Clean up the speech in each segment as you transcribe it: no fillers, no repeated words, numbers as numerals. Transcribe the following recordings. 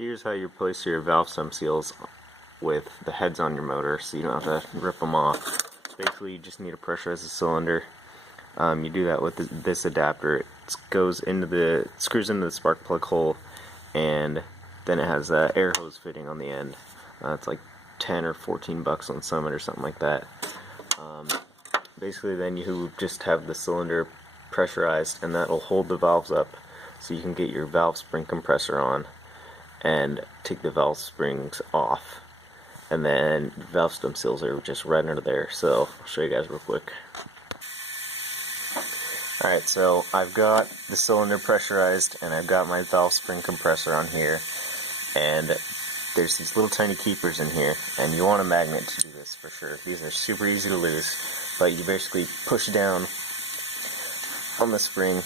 Here's how you replace your valve stem seals with the heads on your motor, so you don't have to rip them off. So basically, you just need to pressurize the cylinder. You do that with this adapter. It screws into the spark plug hole, and then it has an air hose fitting on the end. It's like 10 or 14 bucks on Summit or something like that. Basically, then you just have the cylinder pressurized, and that'll hold the valves up, so you can get your valve spring compressor on and take the valve springs off, and then the valve stem seals are just right under there. So I'll show you guys real quick. Alright, so I've got the cylinder pressurized and I've got my valve spring compressor on here, and there's these little tiny keepers in here, and you want a magnet to do this for sure. These are super easy to lose, but you basically push down on the spring.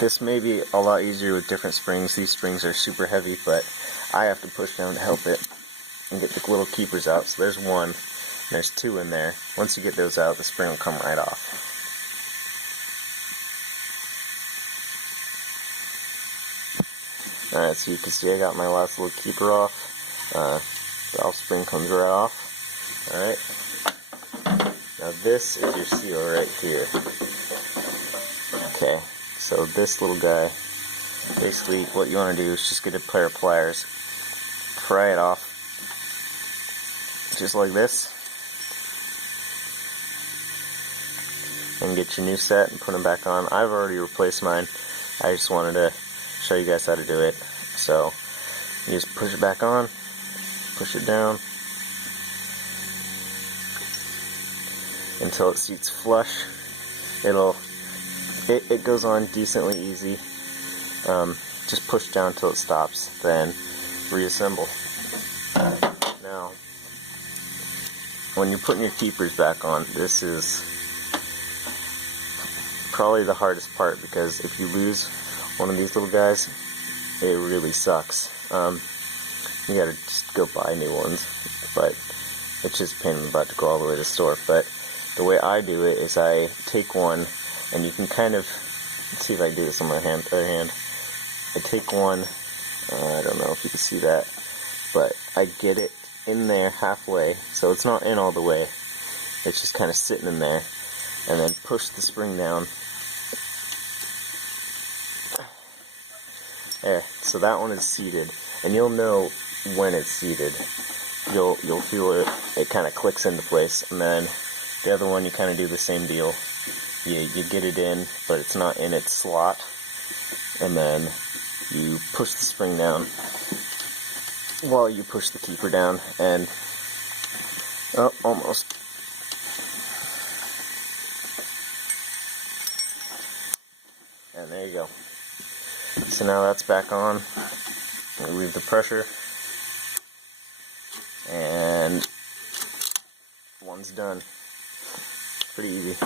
This may be a lot easier with different springs. These springs are super heavy, but I have to push down to help it and get the little keepers out. So there's one, and there's two in there. Once you get those out, the spring will come right off. Alright, so you can see I got my last little keeper off. Valve spring comes right off. Alright. Now this is your seal right here. Okay, so this little guy, basically what you want to do is just get a pair of pliers, pry it off, just like this, and get your new set and put them back on. I've already replaced mine. I just wanted to show you guys how to do it. So you just push it back on, push it down until it seats flush. It goes on decently easy. Just push down until it stops, then reassemble. Now, when you're putting your keepers back on, this is probably the hardest part, because if you lose one of these little guys, it really sucks. You gotta just go buy new ones, but it's just a pain in the butt to go all the way to the store. But the way I do it is I take one, and you can kind of, let's see if I can do this on my other hand. I take one, I don't know if you can see that, but I get it in there halfway, so it's not in all the way, it's just kind of sitting in there, and then push the spring down. There, so that one is seated, and you'll know when it's seated. You'll feel it kind of clicks into place, and then the other one you kind of do the same deal. You get it in, but it's not in its slot, and then you push the spring down while you push the keeper down, and oh, almost. And there you go. So now that's back on. Relieve the pressure, and one's done. Pretty easy.